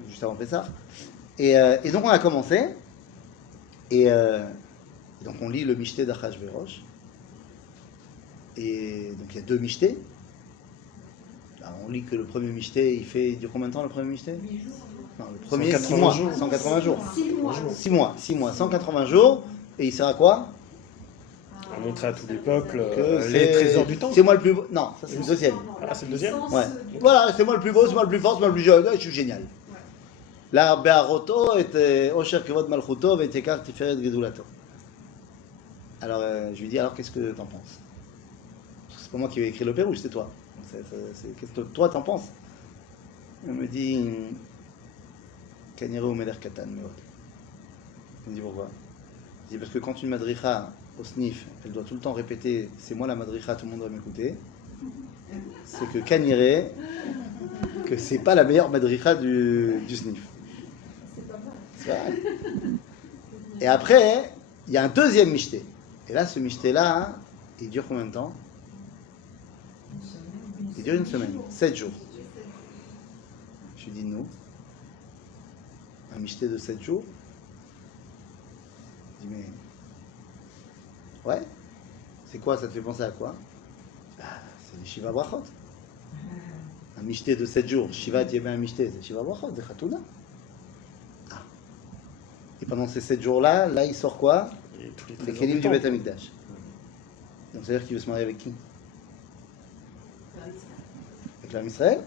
juste avant Pessah. Et donc, on a commencé. Et donc, on lit le Mishté d'Achashverosh. Et donc, il y a 2 Mishtés. Alors, on lit que le premier Mishté, il dure combien de temps le premier Mishté? 8 jours. Non, le premier, 6 mois, 180 jours. 6 mois. 6 mois, 180 jours. Et il sert à quoi? à montrer à tous les peuples que les c'est- trésors du temple. C'est moi le plus beau. Non, ça c'est le deuxième. Ah, c'est le deuxième? Ouais. Voilà, c'est moi le plus beau, c'est moi le plus fort, c'est moi le plus jeune, je suis génial. La Be'aroto était Osher Kevod Malchuto et Tekar Tiferet Gedulato. Alors je lui dis, alors qu'est-ce que t'en penses? C'est pas moi qui ai écrit le Pérouge, c'est toi. Qu'est-ce que toi t'en penses? Il me dit, Kanire ou Meler Katan, Meod. Il me dit pourquoi? Il dit parce que quand une madricha au snif, elle doit tout le temps répéter, c'est moi la madricha, tout le monde doit m'écouter. C'est que Kanire, que c'est pas la meilleure madricha du snif. C'est pas mal. Et après, il y a un deuxième michté. Et là, ce michté-là, il dure combien de temps? Il dure une semaine, 7 jours. Je lui dis non. Un michté de 7 jours. Je dis mais... Ouais. C'est quoi? Ça te fait penser à quoi? Bah, c'est les Shiva Brachot. Un michté de 7 jours. Shiva, tu y un michté, c'est Shiva Brachot, c'est Khatouna. Ah. Et pendant ces 7 jours-là, là, il sort quoi? Les Kélim du Beth Amikdash. Donc, c'est-à-dire qu'il veut se marier avec qui? Avec l'âme Israël?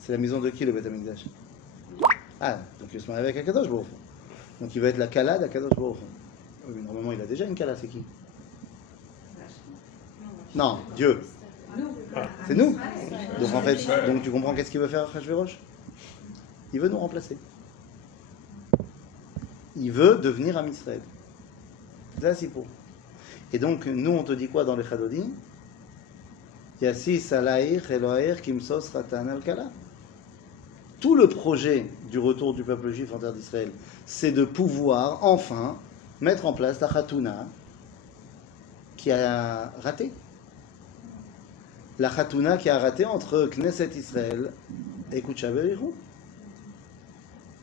C'est la maison de qui, le Beth Amikdash? Ah, donc il veut se marier avec Akadosh Baruch Hu. Donc il va être la Kala d'Akadosh Baruch Hu. Oui, mais normalement, il a déjà une Kala, c'est qui? Non, Dieu. C'est nous. Donc en fait, donc tu comprends qu'est-ce qu'il veut faire Achashverosh? Il veut nous remplacer. Il veut devenir Am Israël. C'est ça, c'est pour. Et donc, nous, on te dit quoi dans les Chadodim? Yassis alaïr Eloaïr Kimsos Ratan al-Kala. Tout le projet du retour du peuple juif en terre d'Israël, c'est de pouvoir enfin mettre en place la Khatouna qui a raté. La Khatouna qui a raté entre Knesset Israël et Koucha Berihou.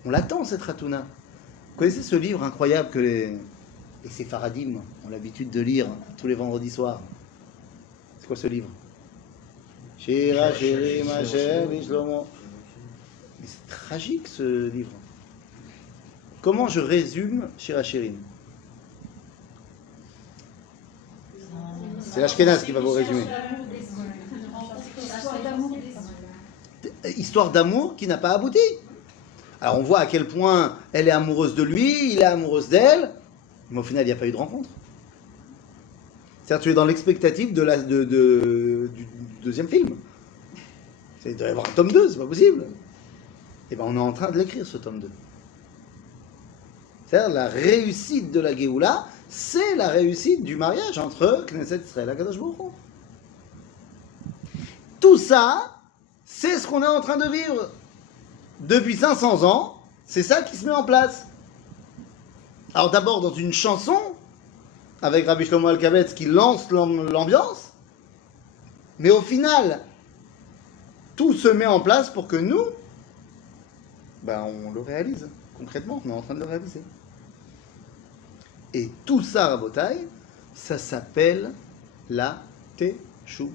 On l'attend cette Khatouna. Vous connaissez ce livre incroyable que les Séfaradim ont l'habitude de lire tous les vendredis soirs? C'est quoi ce livre? Shira Shirim Hashem Ishlomo. Mais c'est tragique ce livre. Comment je résume Shira Shirim? C'est l'Ashkenaz qui va vous résumer. Histoire d'amour qui n'a pas abouti. Alors on voit à quel point elle est amoureuse de lui, il est amoureuse d'elle, mais au final il n'y a pas eu de rencontre. C'est-à-dire tu es dans l'expectative du deuxième film. Il doit y avoir un tome 2, c'est pas possible. Et bien on est en train de l'écrire ce tome 2. C'est-à-dire la réussite de la Géoula, c'est la réussite du mariage entre Knesset Israël et Akadosh Baruch Hu. Tout ça, c'est ce qu'on est en train de vivre. Depuis 500 ans, c'est ça qui se met en place. Alors d'abord dans une chanson, avec Rabbi Shlomo Alkavetz qui lance l'ambiance, mais au final, tout se met en place pour que nous, on le réalise. Concrètement, on est en train de le réaliser. Et tout ça, Rabotai, ça s'appelle la Teshuva.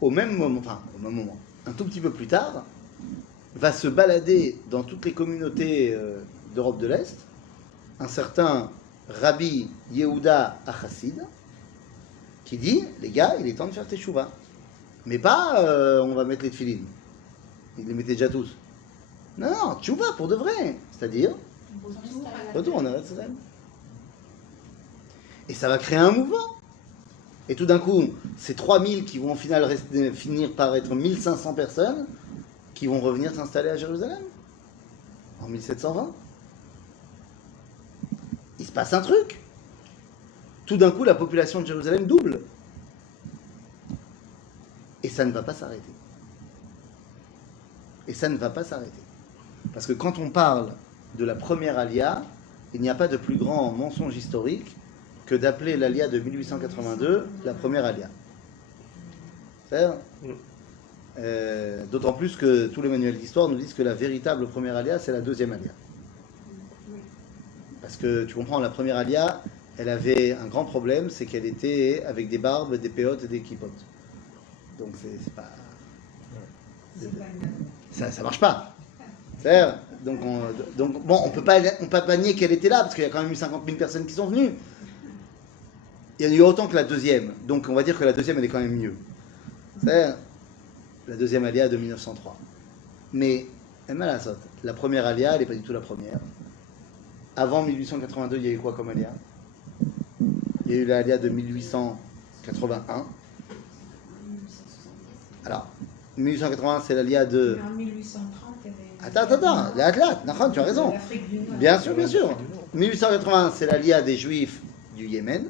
Au même moment, un tout petit peu plus tard, va se balader dans toutes les communautés d'Europe de l'Est un certain Rabbi Yehuda Achassid qui dit, les gars, il est temps de faire Teshuva. Mais pas, on va mettre les tefilines. Ils les mettaient déjà tous. Non, Teshuva pour de vrai. C'est-à-dire, retour en Eretz Israël. Et ça va créer un mouvement. Et tout d'un coup, ces 3000 qui vont au final finir par être 1500 personnes qui vont revenir s'installer à Jérusalem en 1720. Il se passe un truc. Tout d'un coup, la population de Jérusalem double. Et ça ne va pas s'arrêter. Et ça ne va pas s'arrêter. Parce que quand on parle de la première Aliyah, il n'y a pas de plus grand mensonge historique que d'appeler l'Aliyah de 1882 la première Aliyah. C'est-à-dire, d'autant plus que tous les manuels d'histoire nous disent que la véritable première Aliyah, c'est la deuxième Aliyah. Parce que tu comprends, la première Aliyah, elle avait un grand problème, c'est qu'elle était avec des barbes, des péotes et des kippotes. Donc c'est pas... Ça marche pas. C'est-à-dire, bon, on peut pas nier qu'elle était là, parce qu'il y a quand même eu 50 000 personnes qui sont venues. Il y en a eu autant que la deuxième, donc on va dire que la deuxième, elle est quand même mieux. C'est-à-dire, la deuxième alia de 1903. Mais, la première alia, elle n'est pas du tout la première. Avant 1882, il y a eu quoi comme alia? Il y a eu l'alia de 1881. Alors, 1880, c'est l'alia de... En 1830, il y avait... Attends, les athlètes, Nachon, tu as raison. L'Afrique du Nord. Bien sûr, bien sûr. 1880, c'est l'alia des Juifs du Yémen.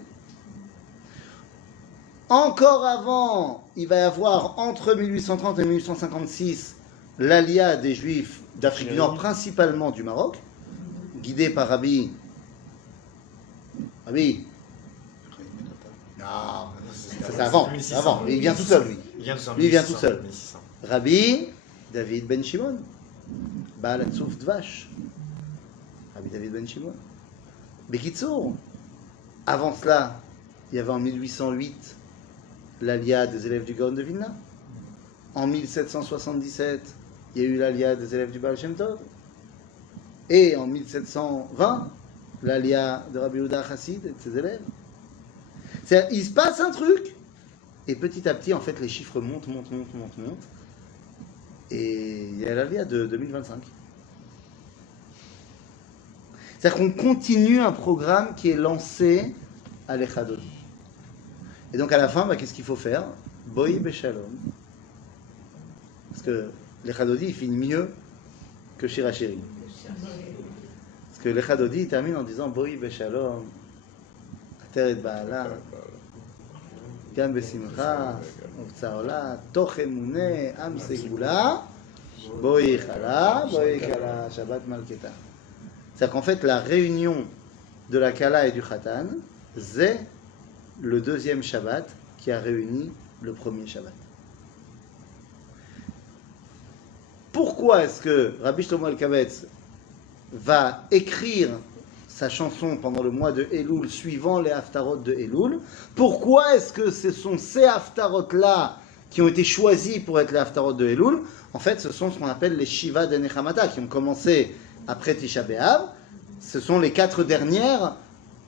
Encore avant, il va y avoir entre 1830 et 1856 l'alia des Juifs d'Afrique du Nord, principalement du Maroc, guidé par Rabbi. Non, ça c'est avant. C'est avant. Il vient tout seul, lui. Lui, il vient tout seul. Rabbi David Ben Shimon. Baal Hatzouf Dvash. Rabbi David Ben Shimon. Bekitsour. Avant cela, il y avait en 1808 l'alia des élèves du Gaon de Vilna. En 1777, il y a eu l'alia des élèves du Baal Shem Tov. Et en 1720, l'alia de Rabbi Yehuda Chassid et de ses élèves. C'est-à-dire, il se passe un truc, et petit à petit, en fait, les chiffres montent. Et il y a l'alia de 2025. C'est-à-dire qu'on continue un programme qui est lancé à l'Echadodi. Et donc à la fin, qu'est-ce qu'il faut faire? Boi Beshalom. Parce que l'Echadodi, il finit mieux que Shirachiri. Parce que l'Echadodi, il termine en disant Boi Beshalom, Ateret Ba'ala, Gam Besimcha, Uvtsaola, Toch Emune, Am Segula, Boi Chala, Boi Kala, Shabbat Malketa. C'est-à-dire qu'en fait, la réunion de la Kala et du Khatan, c'est le deuxième Shabbat qui a réuni le premier Shabbat. Pourquoi est-ce que Rabbi Shlomo Alkavetz va écrire sa chanson pendant le mois de Elul suivant les Haftarot de Elul? Pourquoi est-ce que ce sont ces Haftarot-là qui ont été choisis pour être les Haftarot de Elul? En fait, ce sont ce qu'on appelle les Shiva de Nechamata qui ont commencé après Tisha B'Av. Ce sont les 4 dernières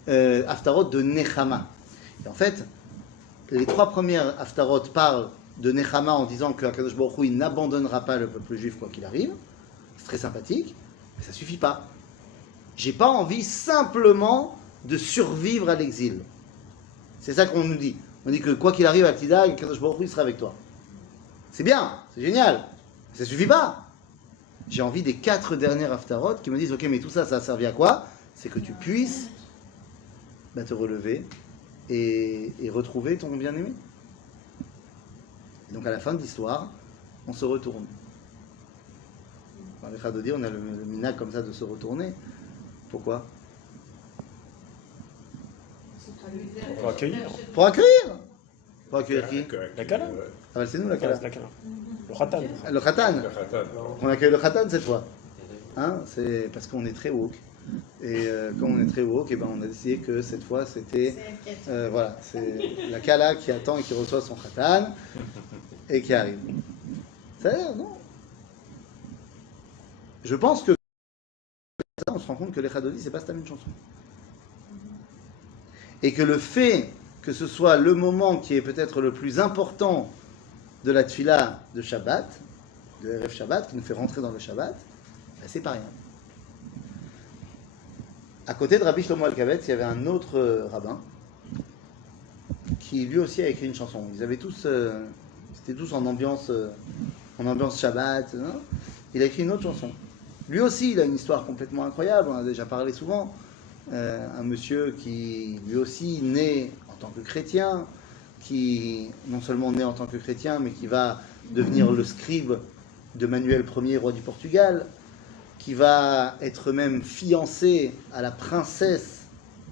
Haftarot de Nechama. Et en fait, les 3 premières Haftarot parlent de Nechama en disant que Akadosh Baruch Hu, il n'abandonnera pas le peuple juif quoi qu'il arrive. C'est très sympathique, mais ça suffit pas. J'ai pas envie simplement de survivre à l'exil. C'est ça qu'on nous dit. On dit que quoi qu'il arrive à Tida, Akadosh Baruch Hu, il sera avec toi. C'est bien, c'est génial, mais ça suffit pas. J'ai envie des 4 dernières Haftarot qui me disent ok, mais tout ça, ça a servi à quoi? C'est que tu puisses te relever et retrouver ton bien-aimé. Donc à la fin de l'histoire, on se retourne. Dans les Chadodi, on a le minag comme ça de se retourner. Pourquoi? Pour accueillir. Pour accueillir. Pour accueillir qui? La Kala. Ah bah c'est nous la Kala. La Kala. Le Khatan. Le Khatan. Le Khatan. On accueille le Khatan cette fois. Hein, c'est parce qu'on est très woke. Et comme on est très woke, et ben on a décidé que cette fois c'était voilà, c'est la Kala qui attend et qui reçoit son Khatan et qui arrive. Ça a l'air, non? Je pense que on se rend compte que les Chadodi c'est pas cette même chanson. Et que le fait que ce soit le moment qui est peut-être le plus important de la Tfila de Shabbat, de Erev Shabbat, qui nous fait rentrer dans le Shabbat, ben c'est pas rien. À côté de Rabbi Shlomo Alkavetz, il y avait un autre rabbin qui lui aussi a écrit une chanson. Ils avaient tous, c'était tous en ambiance Shabbat. Hein. Il a écrit une autre chanson. Lui aussi, il a une histoire complètement incroyable. On en a déjà parlé souvent. Un monsieur qui, lui aussi, naît en tant que chrétien, qui non seulement naît en tant que chrétien, mais qui va devenir le scribe de Manuel Ier, roi du Portugal, qui va être même fiancé à la princesse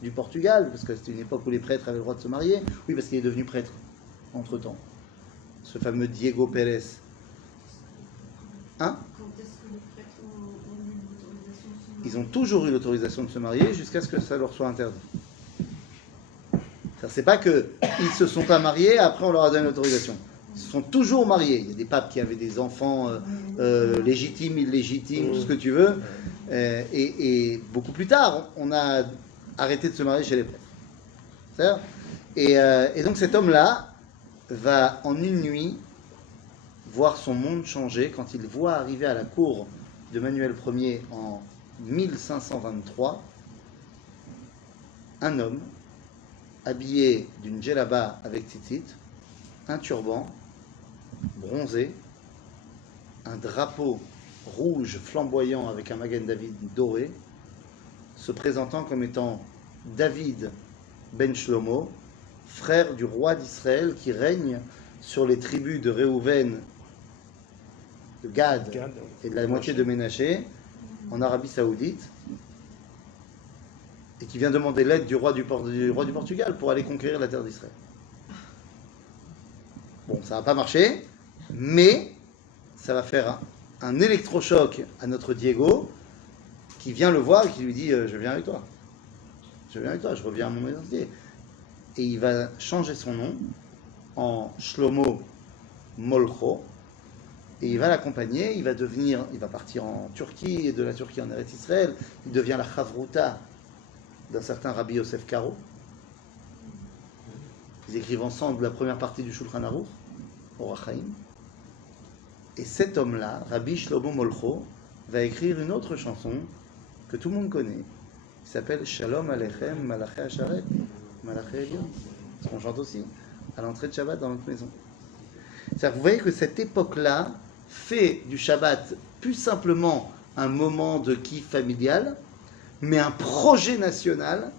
du Portugal, parce que c'était une époque où les prêtres avaient le droit de se marier. Oui, parce qu'il est devenu prêtre, entre-temps. Ce fameux Diego Pérez. Hein? Quand est-ce que les prêtres ont eu l'autorisation de se marier? Ils ont toujours eu l'autorisation de se marier jusqu'à ce que ça leur soit interdit. C'est pas qu'ils ne se sont pas mariés, après on leur a donné l'autorisation. sont toujours mariés. Il y a des papes qui avaient des enfants légitimes, illégitimes, tout ce que tu veux. Et beaucoup plus tard, on a arrêté de se marier chez les prêtres. Et donc cet homme-là va en une nuit voir son monde changer quand il voit arriver à la cour de Manuel Ier en 1523 un homme habillé d'une djellaba avec tzitzit, un turban bronzé, un drapeau rouge flamboyant avec un Magen David doré, se présentant comme étant David ben Shlomo, frère du roi d'Israël qui règne sur les tribus de Réhouven, de Gad et de la moitié de Ménaché en Arabie Saoudite, et qui vient demander l'aide du roi du Portugal pour aller conquérir la terre d'Israël. Bon, ça va pas marcher, mais ça va faire un électrochoc à notre Diego, qui vient le voir et qui lui dit je viens avec toi, je reviens à mon identité. Et il va changer son nom en Shlomo Molcho, et il va l'accompagner. Il va partir en Turquie, et de la Turquie en Eretz Israël. Il devient la Chavruta d'un certain Rabbi Yosef Karo. Ils écrivent ensemble la première partie du Shulchan Aruch, Orach Chaim. Et cet homme-là, Rabbi Shlomo Molcho, va écrire une autre chanson que tout le monde connaît, qui s'appelle Shalom Aleichem Malaché Asharet, Malaché Elion, ce qu'on chante aussi à l'entrée de Shabbat dans notre maison. C'est-à-dire, vous voyez que cette époque-là fait du Shabbat plus simplement un moment de kiff familial, mais un projet national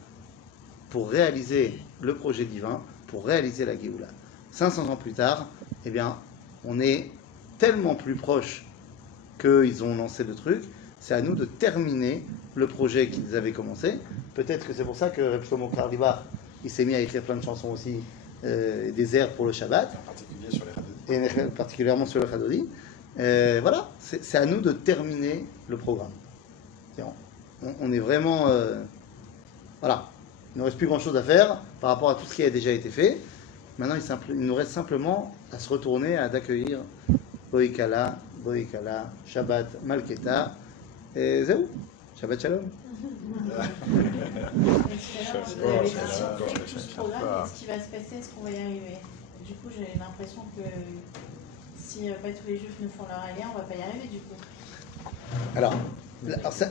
pour réaliser le projet divin, pour réaliser la Géoula. 500 ans plus tard, eh bien, on est tellement plus proche qu'ils ont lancé le truc. C'est à nous de terminer le projet qu'ils avaient commencé. Peut-être que c'est pour ça que Reb Shlomo Karlibar, il s'est mis à écrire plein de chansons aussi, des airs pour le Shabbat, En particulier sur les radios. et particulièrement sur le Chadodi. Voilà, c'est à nous de terminer le programme. On est vraiment... voilà, il ne reste plus grand-chose à faire par rapport à tout ce qui a déjà été fait. Maintenant, il nous reste simplement à se retourner, à d'accueillir Boïkala, Shabbat Malketa, et Zéou, Shabbat Shalom. Qu'est-ce qui va se passer? Est-ce qu'on va y arriver? Du coup, j'ai l'impression que si pas tous les juifs nous font leur allié, on va pas y arriver du coup. Alors ça,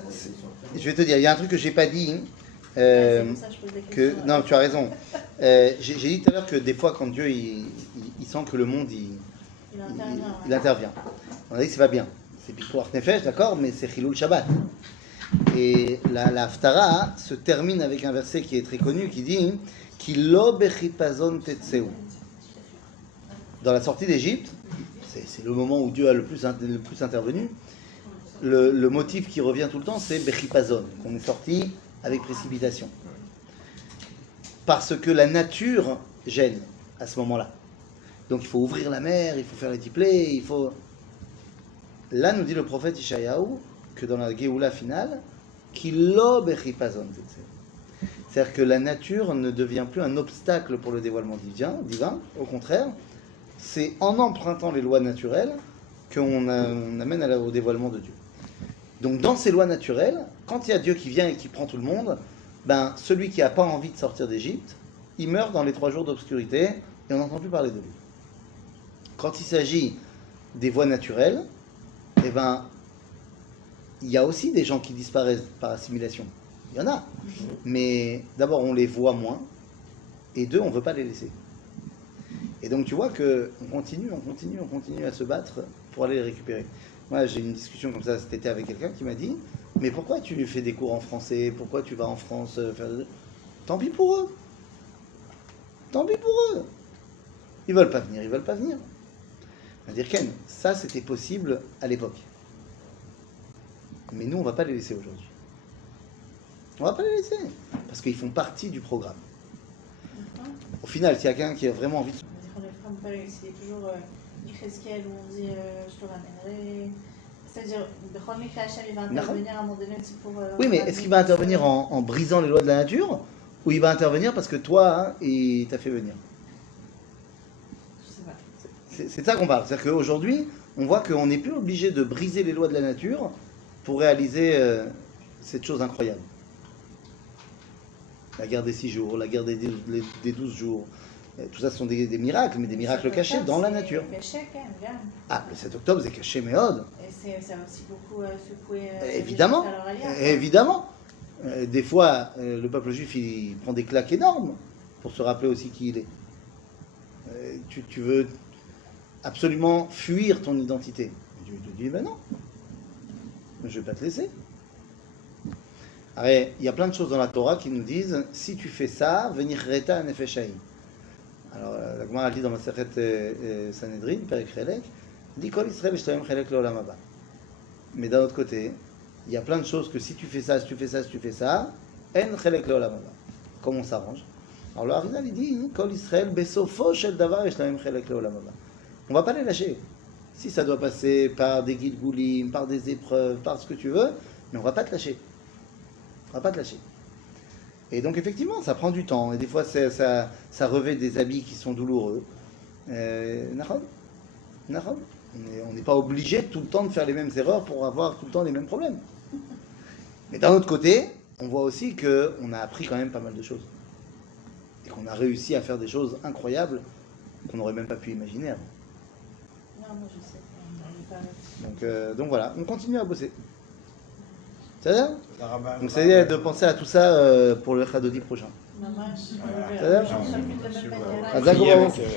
je vais te dire, il y a un truc que j'ai pas dit. C'est pour ça que je pose des questions. Non, tu as raison. J'ai dit tout à l'heure que des fois, quand Dieu il sent que le monde il intervient. On a dit que c'est pas bien. C'est Pikuach Nefesh, d'accord, mais c'est Chilul Shabbat. Et la Haftara se termine avec un verset qui est très connu qui dit Ki lo bechipazon tetseu. Dans la sortie d'Égypte, c'est le moment où Dieu a le plus intervenu. Le motif qui revient tout le temps, c'est bechipazon, qu'on est sorti avec précipitation. Parce que la nature gêne à ce moment-là. Donc il faut ouvrir la mer, il faut faire les tiplés, il faut... Là, nous dit le prophète Ishayahu que dans la Géoula finale, Kilo bechipazon tetseu. C'est-à-dire que la nature ne devient plus un obstacle pour le dévoilement divin. Au contraire, c'est en empruntant les lois naturelles qu'on amène au dévoilement de Dieu. Donc dans ces lois naturelles, quand il y a Dieu qui vient et qui prend tout le monde, ben, celui qui n'a pas envie de sortir d'Égypte, il meurt dans les 3 jours d'obscurité et on n'entend plus parler de lui. Quand il s'agit des voies naturelles, eh ben, il y a aussi des gens qui disparaissent par assimilation. Il y en a. Mais d'abord, on les voit moins. Et 2, on ne veut pas les laisser. Et donc, tu vois qu'on continue à se battre pour aller les récupérer. Moi, j'ai eu une discussion comme ça cet été avec quelqu'un qui m'a dit « Mais pourquoi tu fais des cours en français? Pourquoi tu vas en France faire... » Tant pis pour eux. Tant pis pour eux. Ils veulent pas venir. On va dire Ken, ça c'était possible à l'époque. Mais nous, on ne va pas les laisser aujourd'hui. On ne va pas les laisser. Parce qu'ils font partie du programme. Au final, s'il y a quelqu'un qui a vraiment envie de... C'est toujours Yecheskel où on dit je te ramènerai. C'est-à-dire, Hachem il va intervenir à un moment donné aussi pour... Oui, mais est-ce qu'il va intervenir en brisant les lois de la nature ou il va intervenir parce que toi, il t'a fait venir? Je sais pas. c'est de ça qu'on parle. C'est-à-dire qu'aujourd'hui, on voit qu'on n'est plus obligé de briser les lois de la nature pour réaliser cette chose incroyable. La guerre des 6 jours, la guerre des 12 jours, tout ça ce sont des miracles, mais des miracles cachés dans la nature. Caché quand même, bien. Ah, le 7 octobre, c'est caché méode. Et ça a aussi beaucoup secoué. Évidemment, évidemment. Des fois, le peuple juif, il prend des claques énormes pour se rappeler aussi qui il est. Tu veux absolument fuir ton identité. Dieu te dit, ben non, je ne vais pas te laisser. Alors, il y a plein de choses dans la Torah qui nous disent, si tu fais ça, venir reta nefeshai. Alors, la Gemara dit dans Masechet Sanhedrin, Perek Chelek, dit Kol Israël Shloem Chelek Leolam Haba. Mais d'un autre côté, il y a plein de choses que si tu fais ça, si tu fais ça, si tu fais ça, En Chelek Leolam Haba. Comment on s'arrange? Alors le Harizal il dit Kol Israël Besofo Shel Davar Shloem Chelek Leolam Haba. On va pas les lâcher. Si ça doit passer par des Gilgulim, par des épreuves, par ce que tu veux, mais on va pas te lâcher. On va pas te lâcher. Et donc effectivement, ça prend du temps. Et des fois, ça revêt des habits qui sont douloureux. Nahom. On n'est pas obligé tout le temps de faire les mêmes erreurs pour avoir tout le temps les mêmes problèmes. Mais d'un autre côté, on voit aussi qu'on a appris quand même pas mal de choses. Et qu'on a réussi à faire des choses incroyables qu'on n'aurait même pas pu imaginer avant. Non, moi je sais. Donc voilà, on continue à bosser. C'est-à-dire donc c'est de penser à tout ça pour le Chadodi prochain. Non, moi, je C'est-à-dire ne suis plus de la même manière. Azak, Prier bravo. avec,